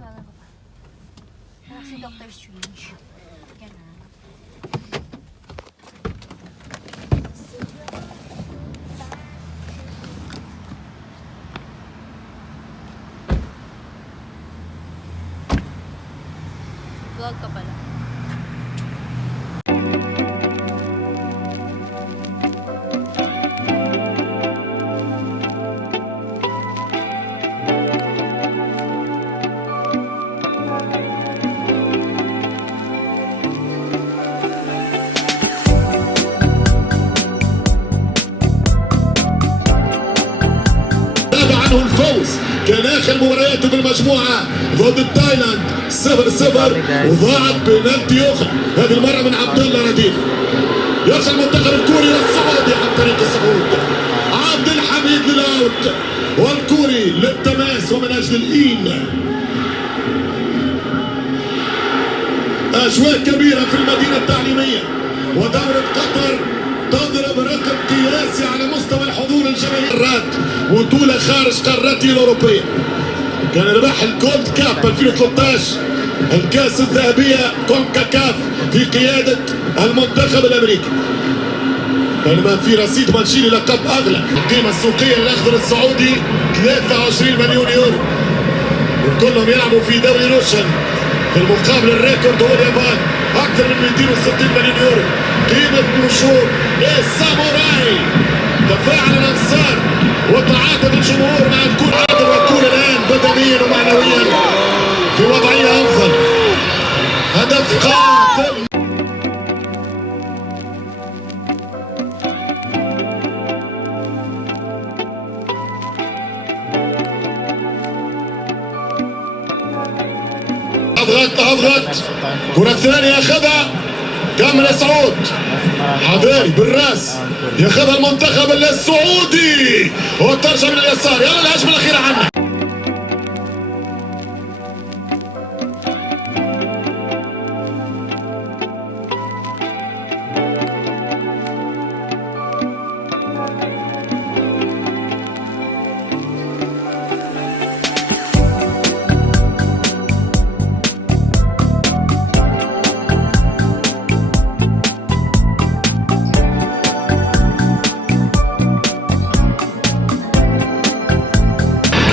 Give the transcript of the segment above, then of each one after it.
Kailangan ko pa. Anak si Dr. Strange. Yan na. Vlog ka pala. عنه الفوز كان اخر مبارياته بالمجموعه ضد تايلاند 0-0 وضاعت بنالتي اخرى هذه المره من عبد الله رديف. يرجع المنتخب الكوري السعودي عن طريق الصعود. عبد الحميد للاوت والكوري للتماس ومن اجل الاين. اجواء كبيره في المدينه التعليميه ودوره قطر تضرب رقم قياسي على مستوى الحضور الجماهيري وطولة خارج قارته الأوروبية. كان ربح الجولد كاب 2013 الكأس الذهبية كونكاكاف في قيادة المنتخب الأمريكي. بينما في رصيد مانشيني لقب أغلى. القيمة السوقية للأخضر السعودي 23 مليون يورو. وكلهم يلعبوا في دوري روشن. في المقابل الريكورد هو اليابان أكثر من 260 مليون يورو. قيمة نجوم الساموراي. تفاعل الأنصار وتعاطف الجمهور مع الكل. عادل والكل الآن بدنيا ومعنويا في وضعية أفضل. هدف قاتل. اضغط كرة ثانية اخذها كامل سعود حضاري بالراس ياخذها المنتخب السعودي وترجع من اليسار. يلا الهجمة الأخيرة عنا.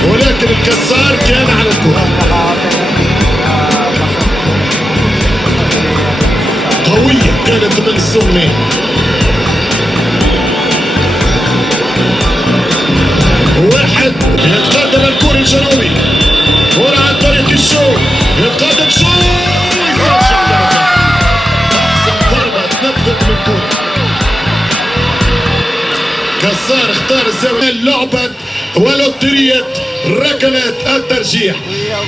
ولكن الكسار كان على الكرة قوية كانت من السومي. واحد يتقدم الكوري الجنوبي كرة عن طريق الشوط يتقدم شوط أحسن ضربة تنفذت من الكورة. كسار اختار الزاوية اللعبة ولوترية ركلات الترجيح.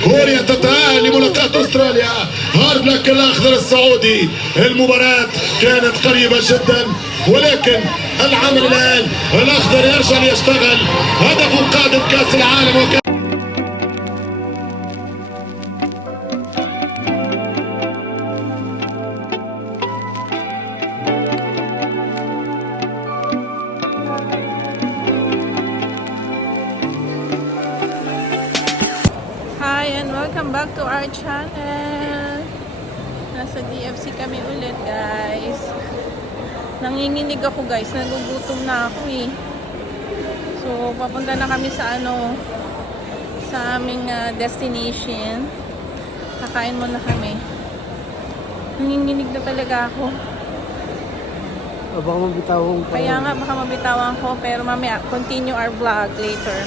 كوريا تتأهل لملاقاة استراليا. هارد لك الاخضر السعودي. المباراة كانت قريبة جدا ولكن العمل الان الاخضر يرجع ليشتغل. هدفه قادم كاس العالم Hi and welcome back to our channel. Nasa DFC kami ulit, guys. Nanginginig ako, guys. Nagugutom na ako eh. So papunta na kami sa sa aming destination. Kakain muna kami. Nanginginig na talaga ako. Baka mabitawan pa. Kaya nga baka mabitawan ko, pero mamaya continue our vlog later.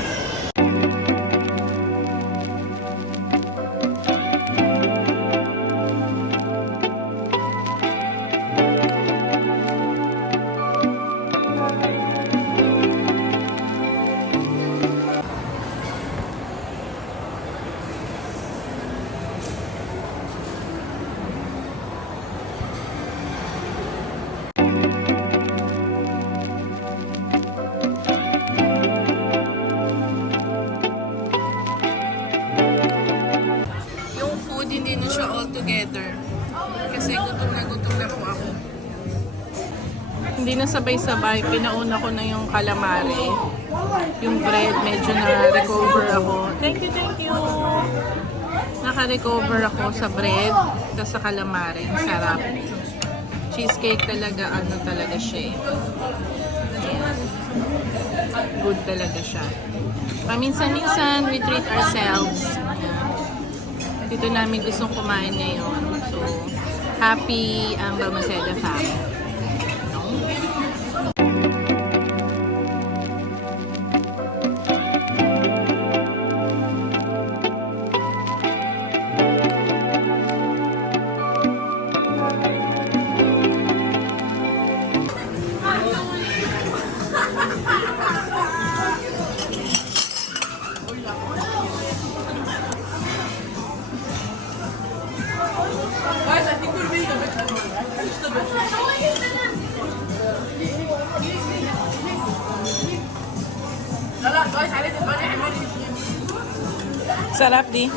Hindi na siya all together kasi gutom na po ako. Hindi na sabay-sabay, pinauna ko na yung calamari, yung bread, medyo na recover ako. Thank you. nakaka-recover ako sa bread at sa calamari. Ang sarap. Cheesecake talaga, ano talaga siya eh. Yes. Good talaga siya. Paminsan-minsan, we treat ourselves. Dito namin gustong kumain ngayon. So, happy ang Balmaceda family. No? Sarap di.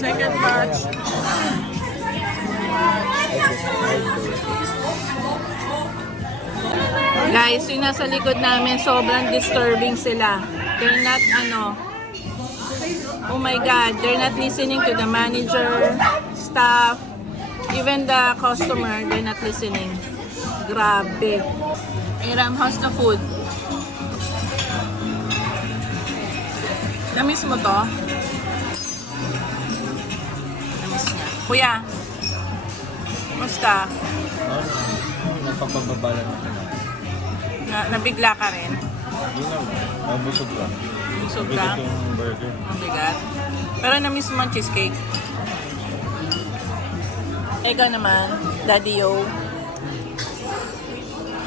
Second batch. Guys, yung nasa likod namin, sobrang disturbing sila. They're not, oh my God, they're not listening to the manager, staff, even the customer, they're not listening. Grabe. Iram, how's the food? Namiss mo to? Namiss niya. Kuya, kumusta? Napapababala na. Nabigla ka rin? Hindi na, busog lang. Busog Bigat lang? yung burger. Ang bigat. Pero namiss mo ang cheesecake? Ikaw naman, Daddy Yo.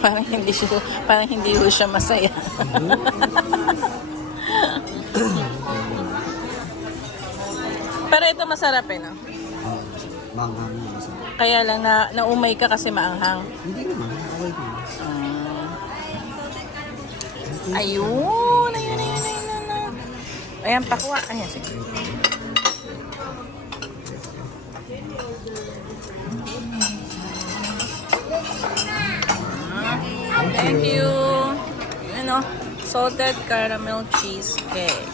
Parang hindi ho siya masaya. Pero ito masarap eh, no? Manghang na masarap. Kaya lang naumay ka kasi maanghang. Hindi naman, okay naman. Ayun. Ayan, pakuha. Ayan, sige. Thank you. Salted caramel cheesecake.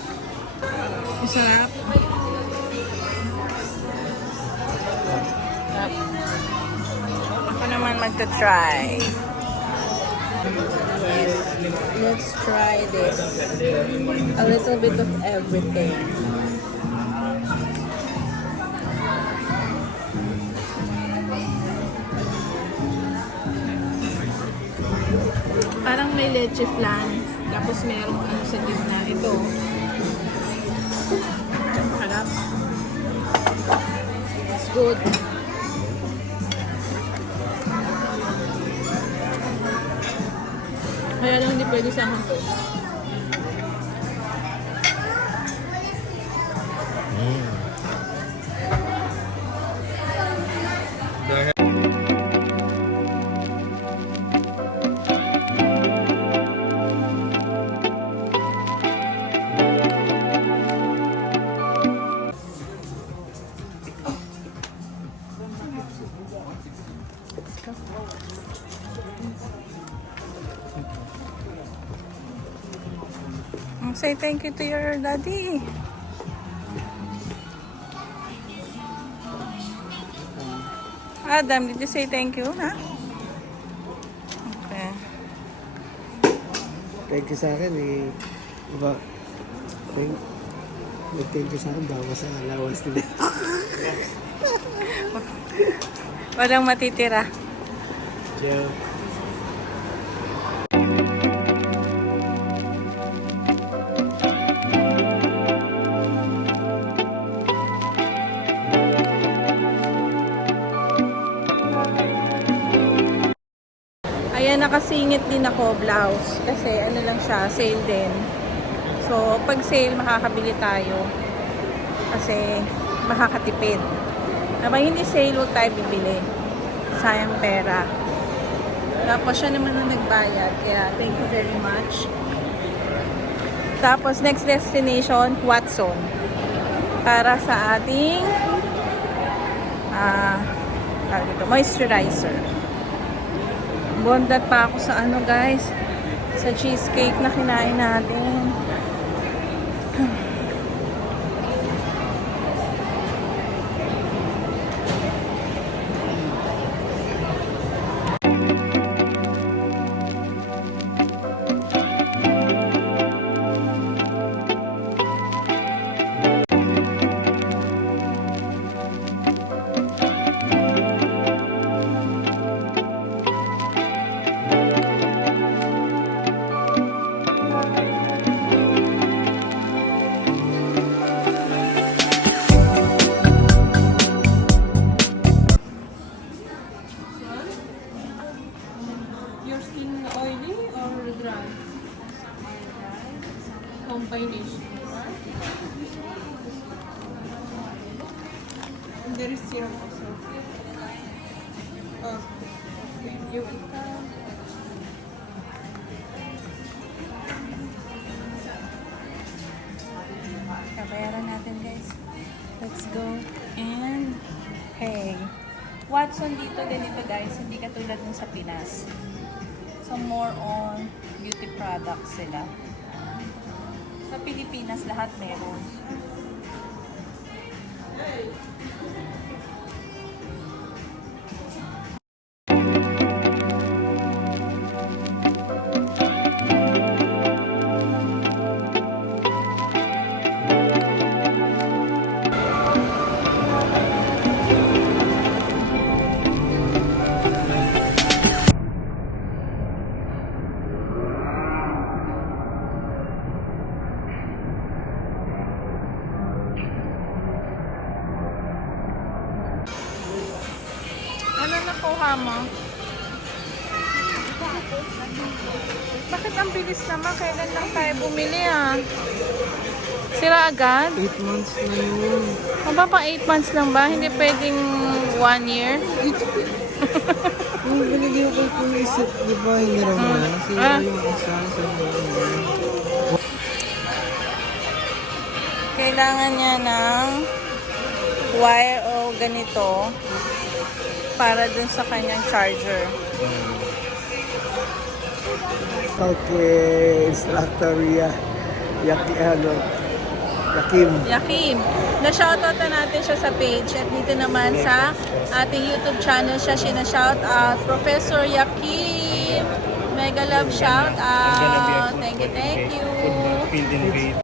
Masarap. Ako naman magta-try. Yes. Let's try this. A little bit of everything. Parang may leche flan. Tapos merong ano sa gitna. Ito. Harap. It's good. Kaya lang hindi pwede sa akin to. Say thank you to your daddy. Adam, did you say thank you? Ha? Okay. Thank you sa akin eh. Diba? Thank you sa akin, bawa sa allowance nila. Walang matitira. Yeah. Ayan, nakasingit din ako blouse. Kasi ano lang siya, sale din. So, pag sale, makakabili tayo. Kasi makakatipid. Kapag hindi sale, huwag tayo bibili. Sayang pera. Tapos siya naman ang nagbayad. Kaya, thank you very much. Tapos, next destination, Watson. Para sa ating moisturizer. Bondat pa ako sa ano guys, sa cheesecake na kinain natin. Your skin oily or dry? Combination. And there is serum also. Oh, okay. You will come. Kabayaran natin guys. Let's go. And hey. Watson dito ganito guys, hindi katulad nung sa Pinas. So more on beauty products sila. Sa Pilipinas lahat meron. Ano nakuha mo? Bakit ang bilis naman? Kailan lang tayo bumili ah? Sira agad? 8 months na yun. Aba pa 8 months lang ba? Hindi pwedeng 1 year? Yung binigyan ko kung isip, di ba, hiniram na? Sila Ah. yung isa sa Kailangan niya ng wire o ganito para dun sa kanyang charger. Okay, instructor Yakim. Yakim, na-shoutout na natin siya sa page at dito naman sa ating YouTube channel siya sinashoutout. Professor Yakim, mega love shout out. Thank you, thank you. Field invade.